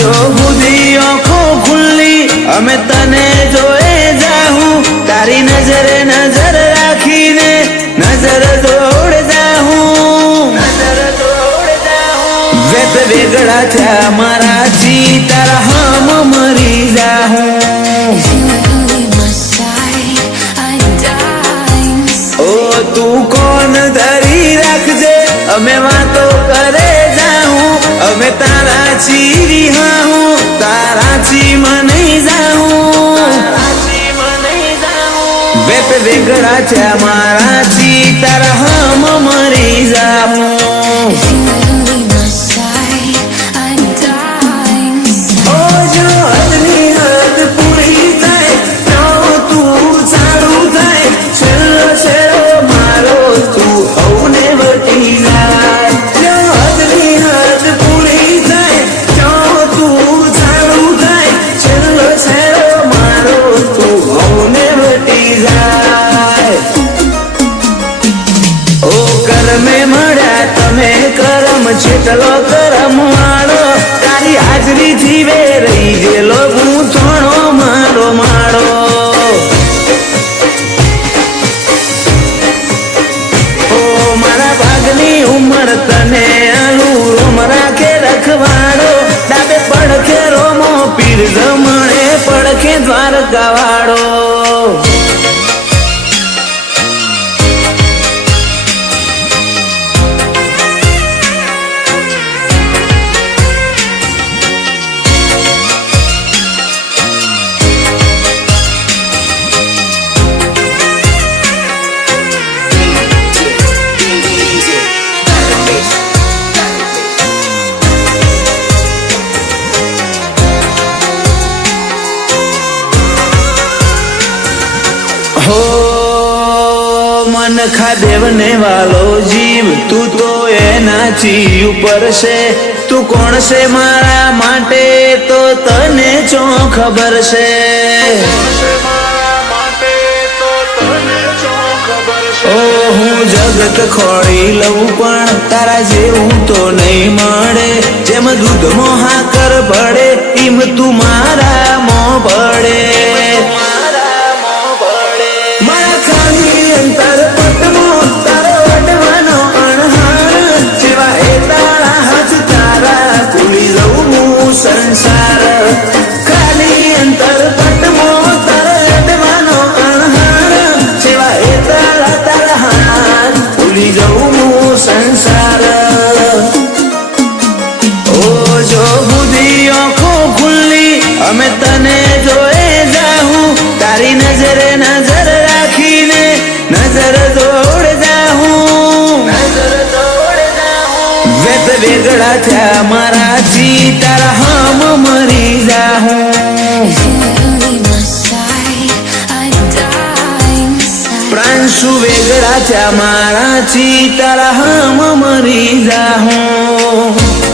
જો બુધી આંખો ખુલ્લી અમે તને જોએ જાહું તારી નજરે નજર રાખીને નજર દોડ જાહું વેત વેગળા થયા મારાથી તારા હમ મરી જાહું ઓ તું કોણ ધરી રાખજે અમે વાતો કરે જાહું અમે તારા ચીરી હાહું તારા ચી મને જાહું વેત વેગળા થયા મારાથી તારા હમ મરી જાહું ચેટલો કરમ વાળો તારી હાજરી થી વે રહી ગયેલો હું થોડો મારો માળો ઓ મારા ભાગની ઉંમર તને આલું રોમ રાખે રખવાડો ડાબે પડખે રોમો પીર જમણે પડખે દ્વારકા વાળો मन खादेव ने वालो जीव तू तो एनाथी ऊपर से तू कोण से मारा माटे तो तने चो खबर से ओ हूँ जगत खोड़ी लऊं पण तारा जेवूं तो नहीं मळे जेम दूध मो हाकर पड़े इम तू मारा मो पड़े संसार खाली अंतर पटमो तारा अडवानो अणहार सिवाय तारा तारा हाथ भूली जाऊं संसार ओ जो बुधी आंखो खुली અમે તને જોએ જાહું તારી નજરે નજર રાખીને નજર દોડ જાહું વેત વેગળા થયા મારાથી તારા હમ મરી જાહું પ્રાંશુ વેગળા થયા મારાથી તારા હમ મરી જાહું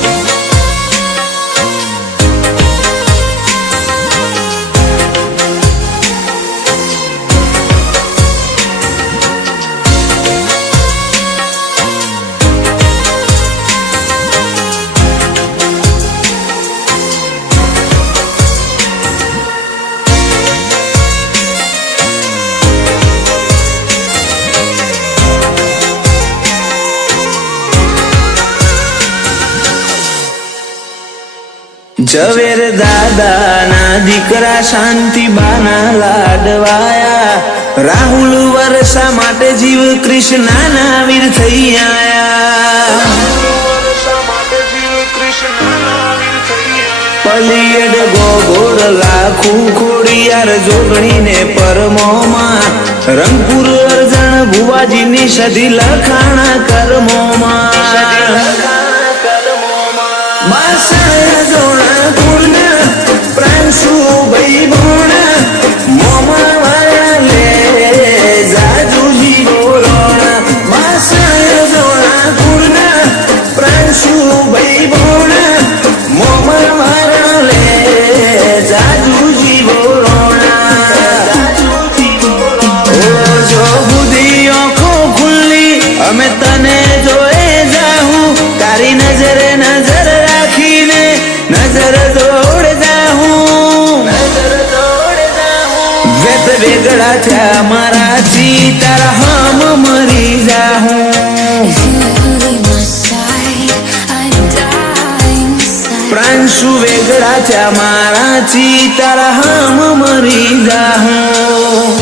ઝવેર દાદાના દીકરા શાંતિબાના લાડવાયા રાહુલ વર્ષા માટે જીવ કૃષ્ણના વીર થઈ આયા પલિયડ ગોગોળ લાખું ખોડિયાર જોગણીને પરમોમાં રંગપુર અરજણ ભુવાજીની સધી લખાણા કર્મોમાં માસા જોણા પૂર્ણ પ્રાંશુ ભાઈ ભોણા મોમા વાળા લે જાજુ જીવો રોણા માસા જોણા પૂર્ણ પ્રાંશુ ભાઈ ભોણા મોમા વાળા લે જાજુ જીવો રોણા ઓ જો બુધી આંખો ખુલ્લી અમે તને જોએ જાહું તારી નજરે નજર રાખીને નજર દો વેગળા થયા મારાથી તારા હામ મરી જાઉં પ્રાંશુ વેગળા થયા મારાથી તારા હામ મરી જાઉં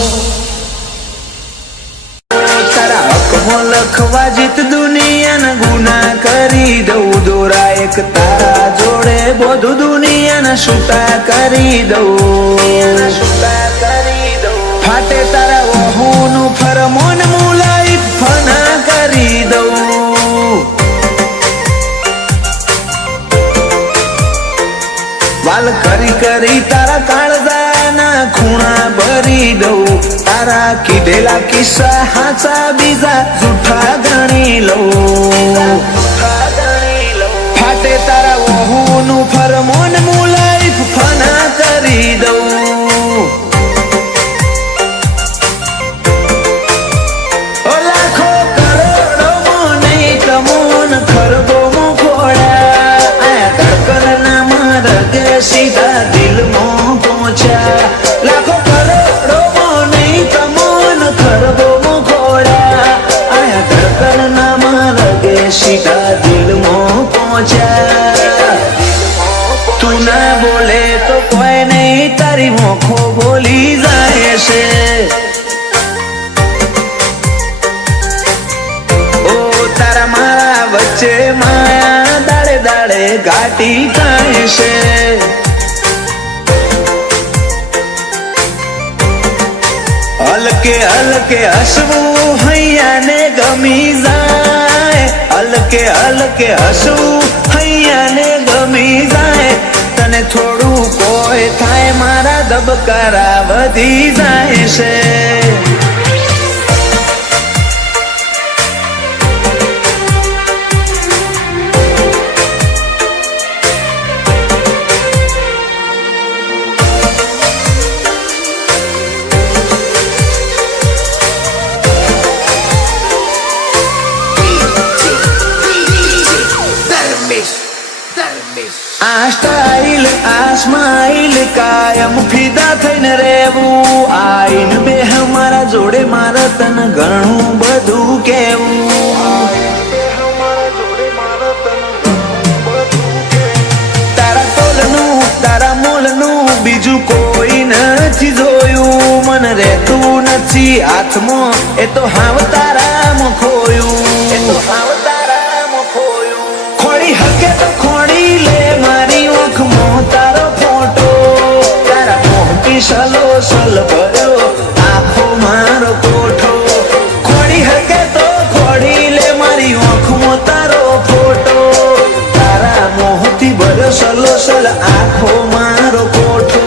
તારા હકમાં લખવા જીત દુનિયાના ગુના કરી દઉં દોરા એક તારા જોડે બધું દુનિયાના છૂટા કરી દઉં ફાટે તારા વહુનું ફરમોન મુલાઈ ફના કરી દઉં વાલ કરી કરી તારા કાળજાના ખૂણા ભરી દઉં તારા કીધેલા કિસ્સા હાચા બીજા જૂઠા ગણી લઉં ફાટે તારા વહુનું ફરમોન મુલાઈ ફના કરી દઉં લાખો કરોડોમાં નહીં તમોન ખરબોમાં ખોડા આ ધડકનના માર્ગે સીધા દિલમાં પહોંચ્યા લાખો કરોડોમાં નહીં તમોન ખરબોમાં ખોડા આ ધડકનના માર્ગે સીધા દિલમાં પહોંચ્યા તું ના બોલે તો કોઈ નહીં તારી મોખો બોલી જાય છે તારા મારા વચ્ચે માયા દાડે દાડે ઘાટી થાય છે હલકે હલકે હસવું હૈયાને ગમી જાય હલકે હલકે હસવું હૈયાને ગમી જાય તને થોડું કોઈ થાય મારા ધબકારા વધી જાય છે આ સ્ટાઇલ આ સ્માઇલ કાયમ ફિદા થઈને રહેવું આઈન બે હમારા જોડે મારા તને ઘણું બધું કેવું તારા તોલનું તારા મોલનું બીજું કોઈ નથી જોયું મને રહેતું નથી હાથમાં એ તો હાવ તારામાં ખોયું ખોડી હકે તો ખોડી લે મારી આંખમાં તારો ફોટો તારા મોટી સલો સલ ભર્યો આખો મારો કોઠો ખોડી હકે તો ખોડી લે મારી આંખમાં તારો ફોટો તારા મોહથી ભર્યો સલો સલ આખો મારો કોઠો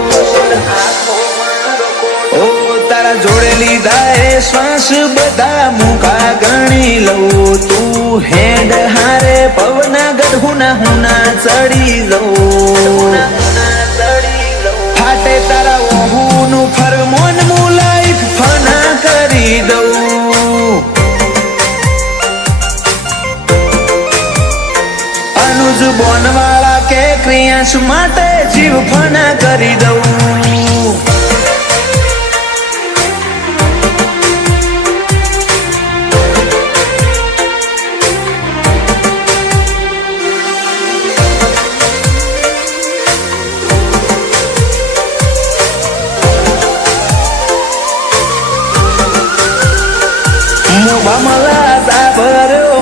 ઓ તારા જોડે લીધા એ શ્વાસ બધા મુખા ગણી લઉં તું હેડ હારે પવના ગઢુના હુના ચડી લઉં ફાટે તારા વહુનું ફરમોન મુલાઈ ફના કરી દઉં અનુજ બોનવાળા કે ક્રિયાંશ માટે જીવ ફના કરી દઉં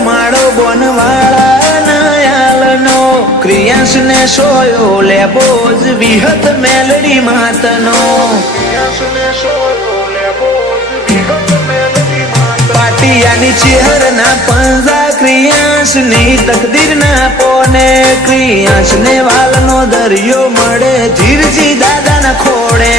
માળો બોનવાળા નયાલનો ક્રિયાંશ ને સોયો લેબો જ વિહત મેલડી માતનો પાટિયાની ચેહરના પંજા ક્રિયાંશ ની તકદીર ના પોને ક્રિયાંશ ને વાલનો દરિયો મળે ધીરજી દાદા ના ખોડે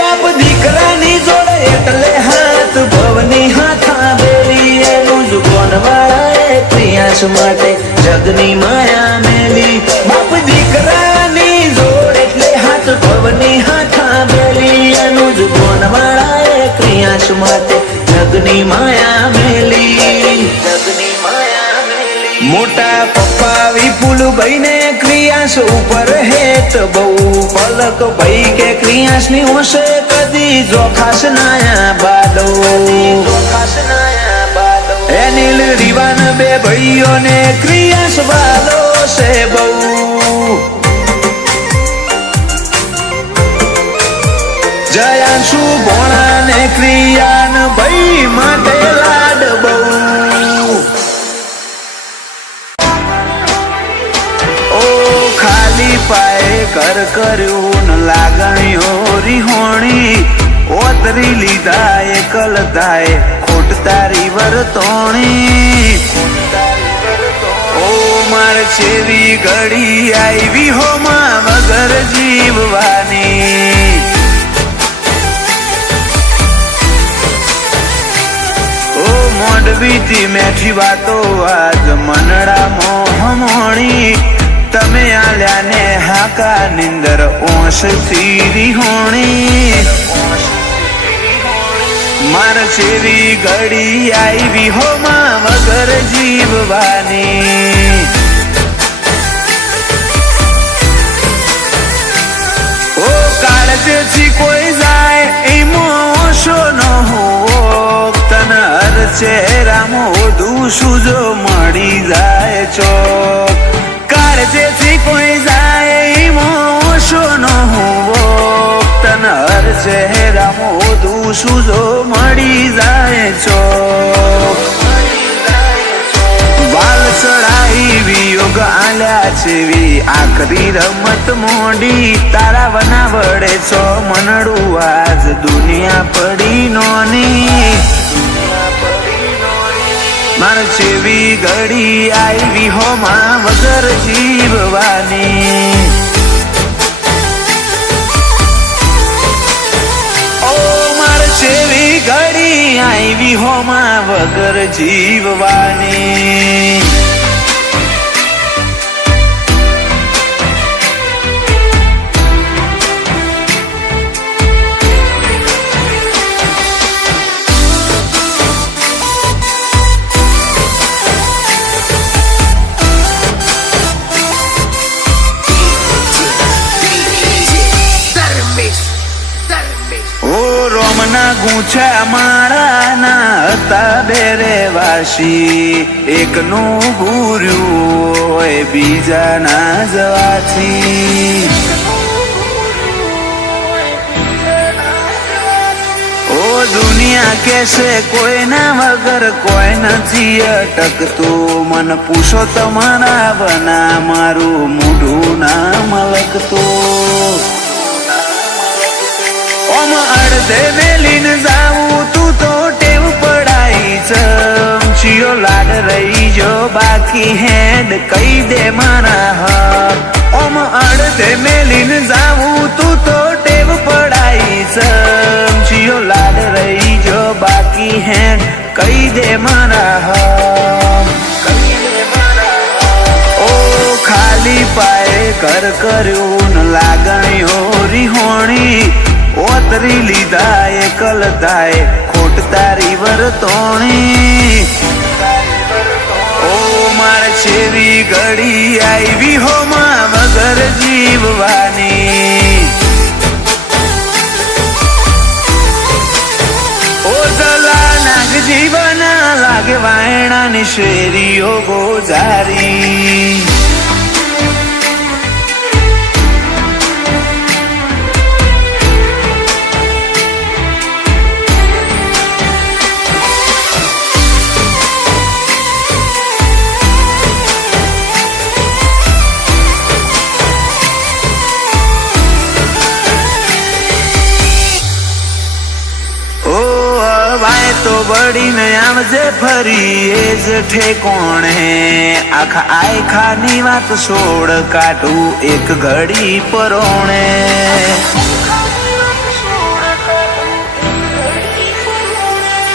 બાપ દીકરાની જોડે એટલે હાથ ભવની હાથા બેલી એનું જ બોનવાળા ક્રિયાંશ માટે જગની માયા મેલી બાપ દીકરાની જોડ એટલે હાથ ભવની હાથા બેલી એનું જ બોનવાળા ક્રિયાંશ માટે જગની માયા મેલી મોટા પપ્પા વિપુલભાઈ ને ક્રિયાસ ઉપર હેત બહુ પલક ભાઈ કે ક્રિયાસ ની હોશે કદી જોખાસ નાયા બાદો એનિલ રીવાન બે ભાઈઓ ને ક્રિયાસ વાલો છે બહુ જયાંશુ ભોણા ને ક્રિયાન ભાઈ માટે લાડ બહુ પાએ કર કર્યું ન લાગણીઓ રીહોણી ઓતરી લીધા એકલ થાય ખોટ તારી વર્તોણી ઓ માર છેવી ઘડી આવી હો માં વગર જીવવાની ઓ મોડવીથી મેઠી વાતો આજ મનડા મોહમોણી તમે આલ્યા ને હાકા નિંદર ઓશ થી હોણી માર છેવી ઘડી આવી હો માં વગર જીવવાની ઓ કાળજથી કોઈ જાય એમો ઓશો ન હો તન હર ચહેરામાં ઓધું સુજો મળી જાય ચોક જેથી કોઈ જાય મોશો ન હોવો તન હર ચહેરામાં ઓધું સુજો મળી જાય છો વાલ ચડાઈ વિયોગ આલ્યા છેવી આખરી રમત મોડી તારા વના વડે છો મનડું આજ દુનિયા પડી નોની માર છેવી ઘડી આવી હો માં વગર જીવવાની ઓ માર છેવી ઘડી આવી હો માં વગર જીવવાની ગુંછા મારા ના હતા બેરે વાસી એકનું ભૂર્યું હોય બીજા ના જવાથી ઓ દુનિયા કેસે કોઈના વગર કોઈ નથી અટકતું મન પૂછો તમારા બના મારું મૂઢું ના મલકતું અડધે મેલીન જાવું તું તો ટેવ પડાઈ ચમચીઓ લાડ રહી જો બાકી હેડ કઈ દે મારા હક ઓમ અડધે મેલીન જાવું તું તો ટેવ પડાઈ ચમચીઓ લાડ રહી જો બાકી હેડ કઈ દે મારા હક ઓ ખાલી પાએ કર કર્યું ન લાગણીઓ રીહોણી ઓતરી લીધા એકલ થાય ખોટ તારી વર્તોણી ઓ માર છેવી ઘડી આવી હો માં વગર જીવવાની ઓ જલા નાગ જીવના લાગે વાયણાની શેરીઓ ગોજારી તો બળીને આવજે ફરી એ જ ઠેકોણે આખા આયખાની વાત છોડ કાઢું એક ઘડી પરોણે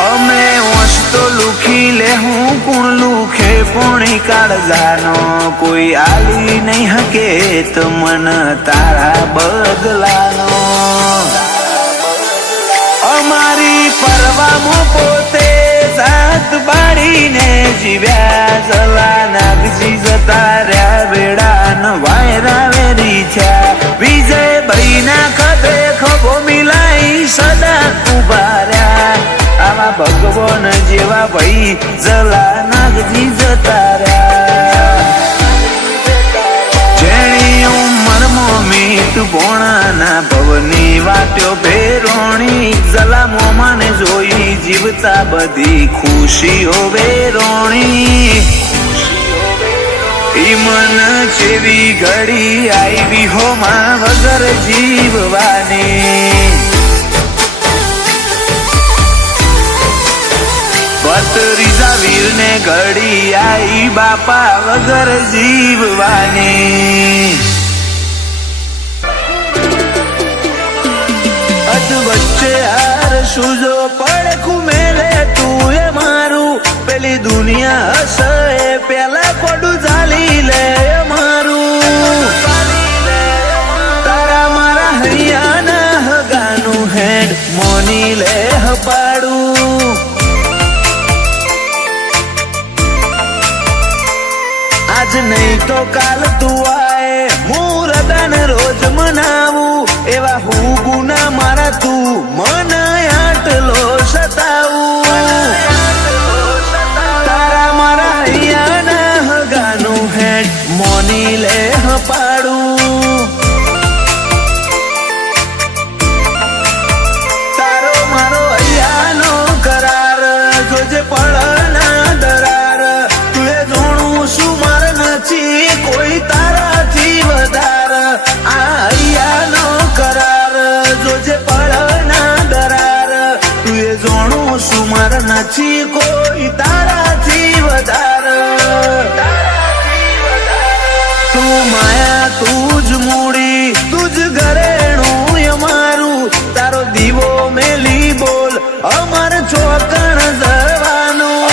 અમે વંશ તો લુખી લે હું કુણ લુખે પોણી કાળજાનો કોઈ આલી નહીં હકે તો મન તારા બદલાનો અમારી પરવામાં પોતે સાત બાળીને જીવ્યા જલાના કોઈ જતા રહ્યા વેડા ન વાયરા વેરી થયા વિજય ભાઈ ના ખભે ખભો મિલાઈ સદા ઉભા રહ્યા આવા ભગવાન જેવા ભાઈ જલા નાગજી જતા રહ્યા જેણી ઉંમરમાં મીત ભોણાના ભવની વાટ્યો ભેરોણી જલા મોમાને જોઈ જીવતા બધી ખુશીઓ વેરોણી ઈ મન જેવી ઘડી આવી હોમાં વગર જીવવાની ભત્રીજા વીરને ઘડી આઈ બાપા વગર જીવવાની અધ વચ્ચે હાર સુજો પડખું મેલે તું એ મારું પેલી દુનિયા હસે પેલા કોડું ચાલી લે મારું તારા મારા હૈયાના હગાનું હેડ મોની લે હપાડું આજ નહીં તો કાલ તું આય મુરદાન રોજ મનાવું એવા હું ગુના મારા તું મન આટલો સતાવું તારા મારા હૈયાના હગાનું હેડ મોની લે હપાડું તારો મારો હૈયાનો કરાર જોજે પડના દરાર તું એ જોણું શું માર નથી કોઈ તારાથી વધાર આ હૈયાનો કરાર જોજે પડના દરાર તું એ જોણું શું માર નથી કોઈ તારાથી વધાર તું માયા તું જ મૂડી તું જ ઘરેણું અમારું તારો દીવો મેલી બોલ અમર ચોકણ જવાનું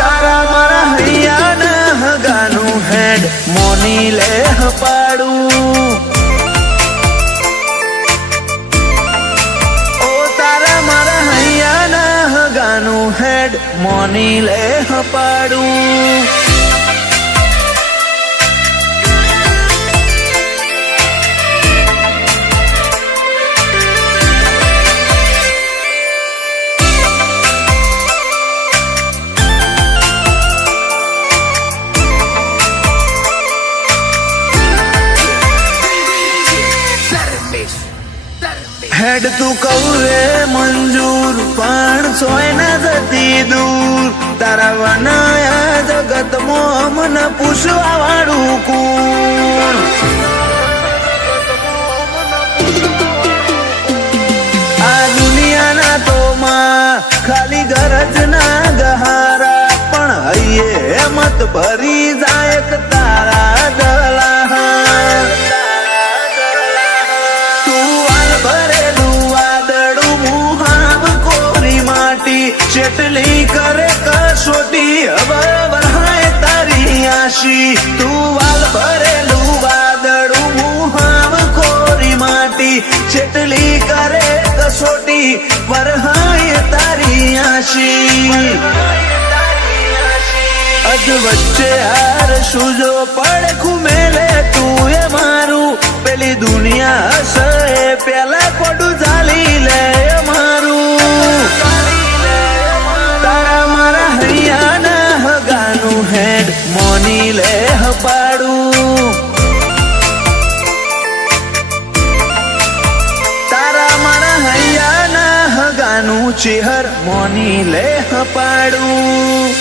તારા મારા હૈયાના હગાનું હેડ મોની લે હપાડું ઓ તારા મારા હૈયાના હગાનું હેડ મોની લે હપાડું હેડ તું કહું રે મંજૂર પણ સોય ના જતી દૂર તારા વનાયા જગતમાં મન પૂછવા વાળું કુણ આ દુનિયાના તો માં ખાલી ગરજ ના ગહારા પણ હૈયે હેમત ભરી જાય તારા દલા ચેટલી કરે કસોટી હવે વરહાય તારી આશી તું વાલ ભરેલું વાદળું મુહાવ કોરી માટી ચેટલી કરે કસોટી વરહાય તારી આશી અજ વચ્ચે હાર સુજો પડખું મેલે તું એ મારું પેલી દુનિયા હસે પેલા કોડું ચાલી લે મારું તારા મારા હૈયાના હગાનું હેડ મોની લે હપાડું તારા મારા હૈયાના હગાનું ચેહર મોની લે હપાડું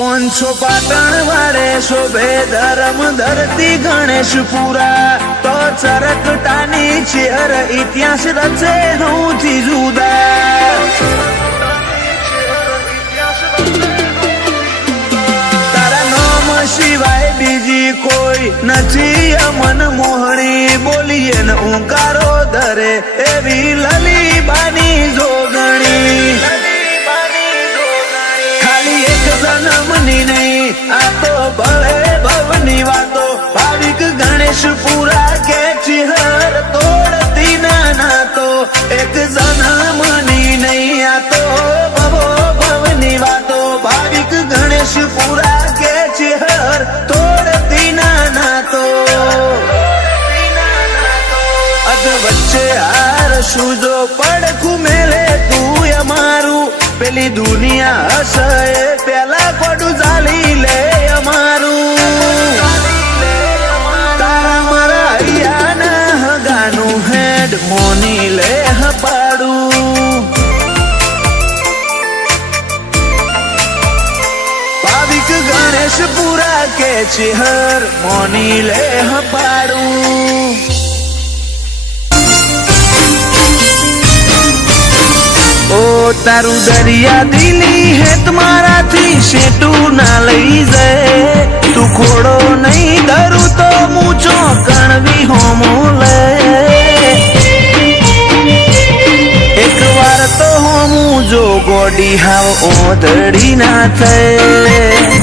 પોંછો પાટણ વાળે શોભે ધર્મ ધરતી ગણેશપુરા તો ચરકટાની ચેહર ઇતિહાસ રચે હઉથી જુદા તારા નામ સિવાય બીજી બીજી કોઈ નથી અમન મોહણી બોલીએ ને ઊંકારો ધરે એવી લલીબાની જોગણી ખાલી એક જન્મની નહીં આ તો ભવે ભવની વાતો ભાવિક ગણેશ પૂરા કે ચિહર તોડતી ના તો એક જન્મની નહીં આ તો ભવો ભવની વાતો ભાવિક ગણેશ પૂરા કે ચિહર તોડતી ના તો અધ વચ્ચે હાર શું જો પડખું મેલે તું અમારું પેલી દુનિયા હશે પેલા કોડું ચાલી લે અમારું તારા મારા અહીંયા ગાનું હેડ મોની લે પાડું ભાવિક ગણેશ પૂરા કે ચિહર મોની લે પાડું ઓ તારું દરિયા દિલી હે તમારાથી શેટું ના લઈ જાય તું ખોડો નહીં ધરું તો મૂચો કણવી હોમો લે એક વાર તો હોમું જો ગોડી હાવ ઓધડી ના થાય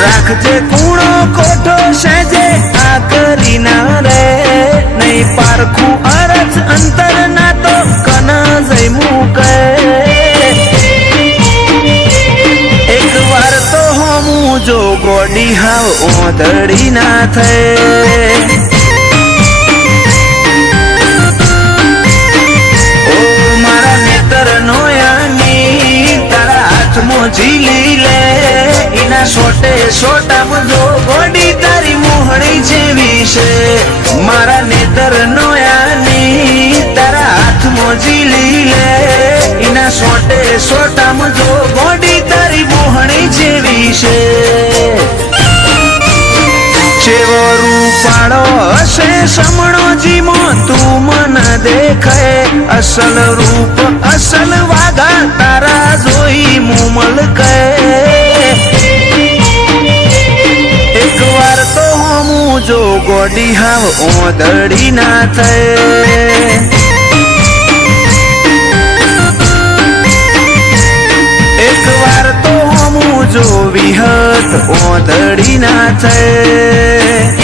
રાખજે કૂણો કોઠો સેજે આ કરી ના રે નહીં પારખું અરજ અંતર ના તો કના જઈ મૂકે એક વાર તો હોમું જો ગોડી હાવ ઓધડી ના થાય ઓ મારા નેતર નો યાની તારા હાથમાં ઝીલી લે એના સોટે સોટા જો ગોડી તારી મોહણી જેવી છે મારા નેતર નો યાની તારા હાથમાં ઝીલી લે એના સોટે સોટા જો ગોડી તારી મોહણી જેવી છે ચેવો રૂપાળો હશે સમણો જીમો તું મન દેખાય અસલ રૂપ અસલ વાઘા તારા જોઈ મુમલ કહે એક વાર તો હોમું જો ગોડી હાવ ઓધડી ના થાય એક વાર તો હોમું જો વિહત ઓધડી ના થાય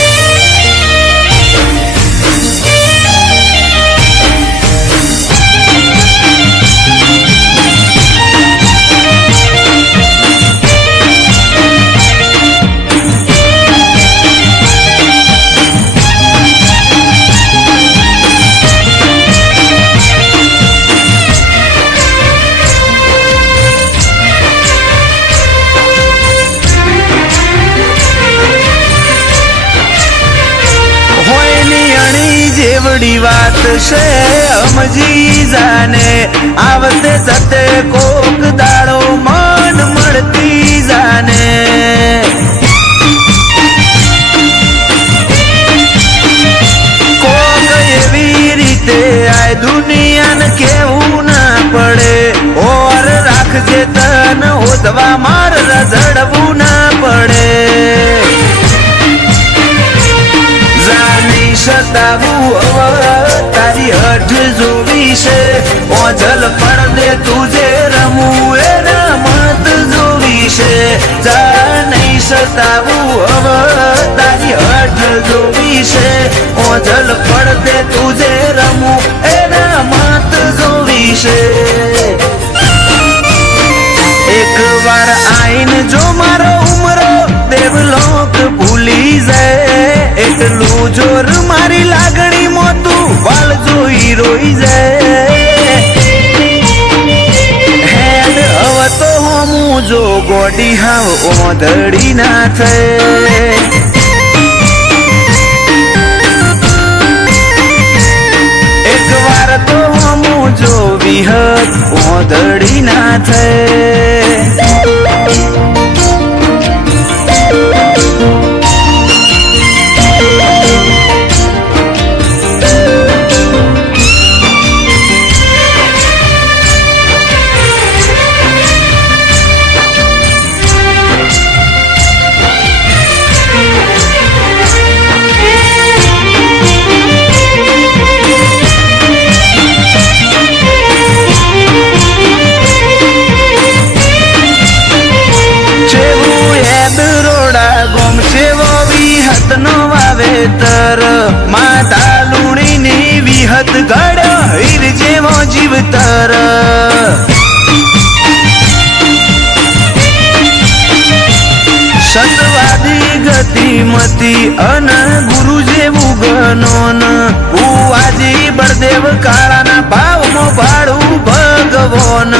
જેવડી વાત છે સમજી જાને આવતે જતે કોક દાડો મન મળતી જાને કોક એવી રીતે આ દુનિયાને કેવું ના પડે ઓર રાખજે તન ઓદવા માર રઝડવું ના પડે સતાવું તારી હઠ જોવી છે ઓજલ પડદે તુજે રમવું એ રમત જોવી છે જા નહીં સતાવું તારી હઠ જોવી છે ઓજલ પડદે તુજે રમવું એ રમત જોવી છે એક વાર આઈન જો મારો ઉમરો દેવલોક ભૂલી જાય એટલું જોર મારી લાગણી મોતું વાળ જોઈ રોઈ જાય હેડ હવે તો હોમું જો ગોડી હાવ ઓધડી ના થાય એક વાર તો હોમું જો વિહત ઓધડી ના થાય વાવેતર માતા લુણીની વિહત ઘડ્યો હીર જેવો જીવતર સતવાદી ગતિમતી અન ગુરુ જેવું ગનોન ભુવાજી બળદેવ કાળાના ભાવમાં ભાડું ભગવાન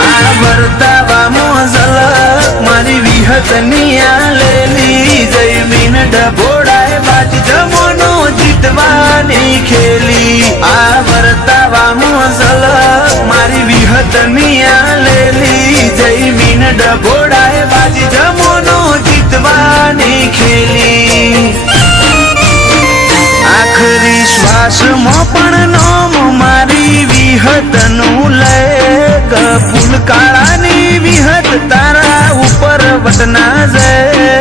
આ વર્તાવામાં ઝલક મારી વિહતની આલેલી જયમીન ડભોડાએ બાજી જમોનો જીતવાની ખેલી આ વર્તાવામાં ઝલક મારી વિહતની આલેલી જયમીન ડભોડાએ બાજી જમોનો જીતવાની ખેલી આખરી શ્વાસમાં પણ નોમ મારી વિહતનું લે ફૂલ કાળાની વિહત તારા ઉપર વટના જાય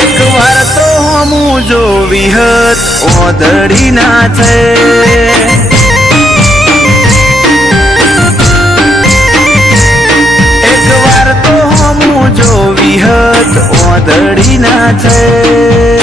એક વાર તો હમું જો વિહત ઓદડી ના છે એક વાર તો હમું જો વિહત ઓદડી ના છે